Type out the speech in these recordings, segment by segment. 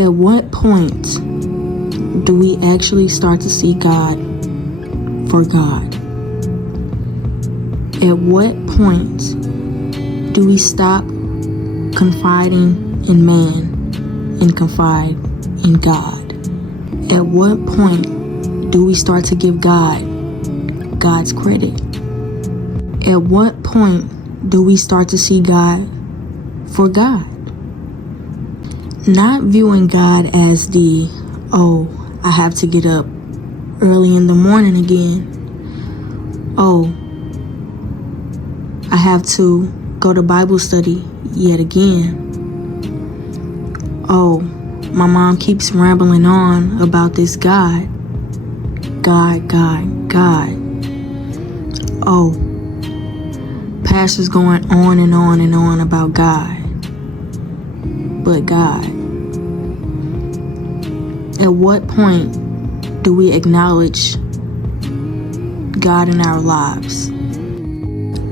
At what point do we actually start to see God for God? At what point do we stop confiding in man and confide in God? At what point do we start to give God God's credit? At what point do we start to see God for God? Not viewing God as I have to get up early in the morning again. I have to go to Bible study yet again. My mom keeps rambling on about this God. God. Pastor's going on and on and on about God. But God. At what point do we acknowledge God in our lives?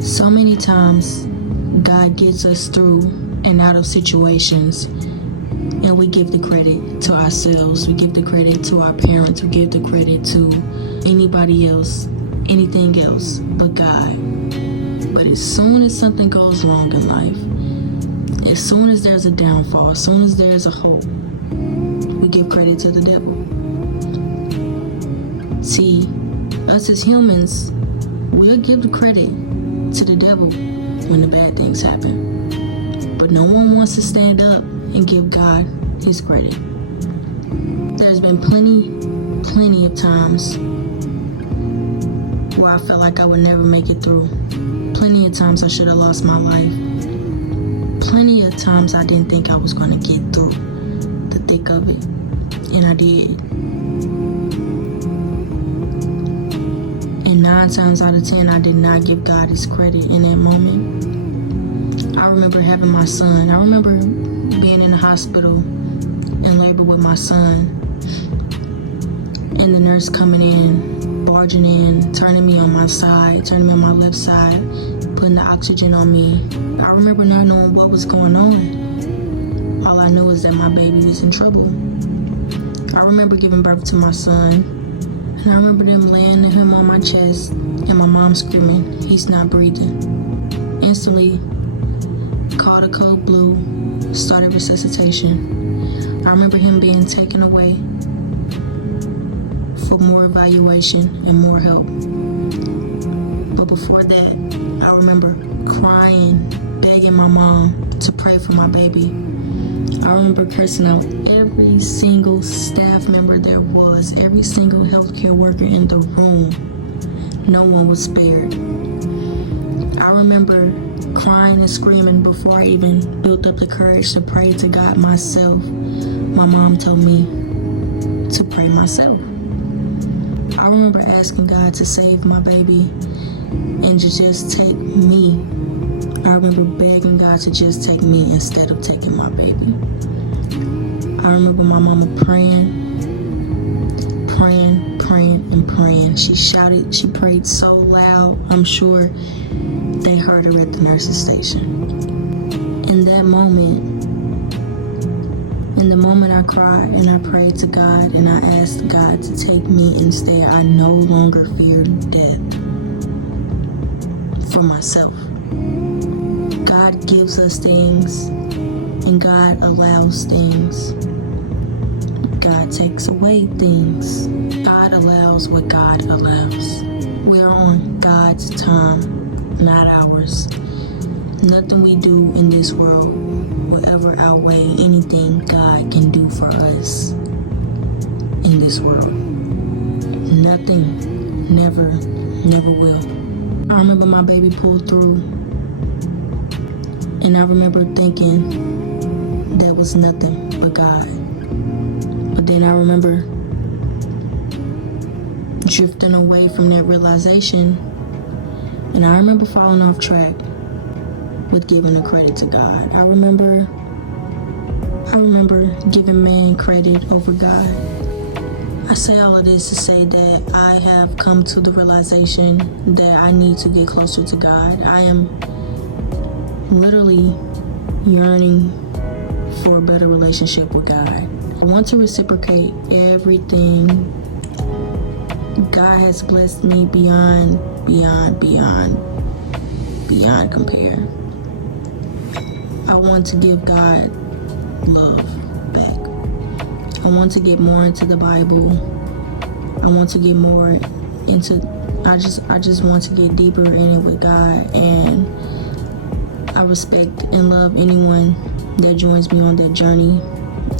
So many times, God gets us through and out of situations, and we give the credit to ourselves. We give the credit to our parents. We give the credit to anybody else, anything else but God. But as soon as something goes wrong in life, as soon as there's a downfall, as soon as there's a hope, we give credit to the devil. See, us as humans, we'll give the credit to the devil when the bad things happen. But no one wants to stand up and give God his credit. There's been plenty of times where I felt like I would never make it through. Plenty of times I should have lost my life. Plenty of times I didn't think I was going to get through the thick of it. And I did. And 9 times out of 10, I did not give God his credit in that moment. I remember having my son. I remember being in the hospital in labor with my son. And the nurse coming in, barging in, turning me on my side, turning me on my left side, putting the oxygen on me. I remember not knowing what was going on. All I knew is that my baby was in trouble. I remember giving birth to my son, and I remember them laying him on my chest, and my mom screaming, "He's not breathing." Instantly, called a code blue, started resuscitation. I remember him being taken away for more evaluation and more help. But before that, I remember crying, begging my mom to pray for my baby. I remember cursing out every single staff member there was, every single healthcare worker in the room. No one was spared. I remember crying and screaming before I even built up the courage to pray to God myself. My mom told me to pray myself. I remember asking God to save my baby and to just take me. I remember begging God to just take me instead of taking my baby. I remember my mom praying. She shouted, she prayed so loud, I'm sure they heard her at the nurse's station. In that moment, I cried and I prayed to God and I asked God to take me instead. I no longer feared death for myself. God gives us things and God allows things. God takes away things. God allows what God allows. We are on God's time, not ours. Nothing we do in this world will ever outweigh anything God can do for us in this world. Nothing, never will. I remember my baby pulled through, and I remember thinking that was nothing but God. But then I remember drifting away from that realization, and I remember falling off track with giving the credit to God. I remember giving man credit over God. I say all of this to say that I have come to the realization that I need to get closer to God. I am literally yearning for a better relationship with God. want to reciprocate everything. God has blessed me beyond compare. I want to give God love back. I want to get more into the Bible. I want to get more into, I just want to get deeper in it with God, and I respect and love anyone that joins me on that journey.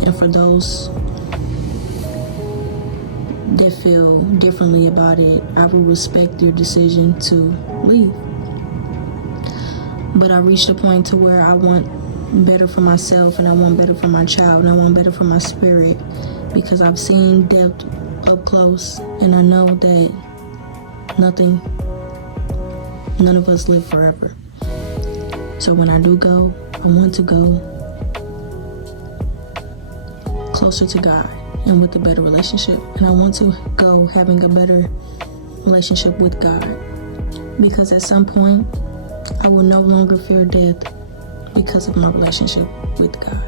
And for those that feel differently about it, I will respect your decision to leave. But I reached a point to where I want better for myself, and I want better for my child, and I want better for my spirit, because I've seen death up close, and I know that none of us live forever. So when I do go, I want to go closer to God and with a better relationship. And I want to go having a better relationship with God, because at some point I will no longer fear death because of my relationship with God.